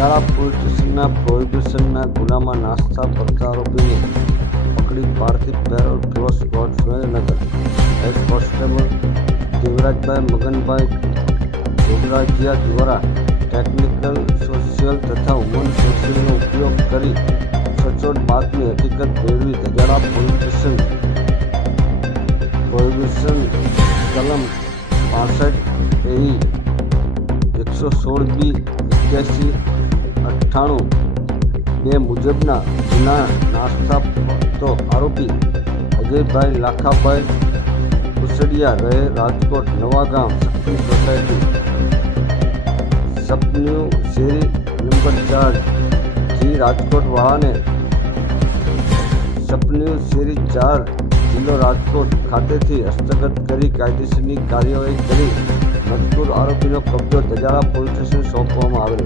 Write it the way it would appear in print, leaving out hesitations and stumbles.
ગજાળા police સ્ટેશનના પ્રોહિબિશનના ગુનામાં નાસ્તા કરતા આરોપીને પકડી પાડતી પેરોલ ક્રોસ કોર્ટ સુરેન્દ્રનગર. હેડ કોન્સ્ટેબલ દેવરાજભાઈ મગનભાઈ જોગરાજીયા દ્વારા ટેકનિકલ, સોશિયલ તથા વુમન સોશિયલનો ઉપયોગ કરી સચોટ બાતમી હકીકત મેળવી ગજાળા પોલીસ સ્ટેશન પ્રોહિબિશન કલમ 65 AE 116B 8198 મુજબના ગુના નાસ્તા કરતો આરોપી અજયભાઈ લાખાભાઈ કુસડિયા રહે રાજકોટ નવાગામ શક્તિ સોસાયટી સપન્યુ શેરી નંબર 4 જી રાજકોટ વાળાને સપન્યુ શેરી 4 જિલ્લો રાજકોટ ખાતેથી હસ્તગત કરી કાયદેસરની કાર્યવાહી કરી મજકૂર આરોપીનો કબજો ગજાળા પોલીસ સ્ટેશન સોંપવામાં આવેલ.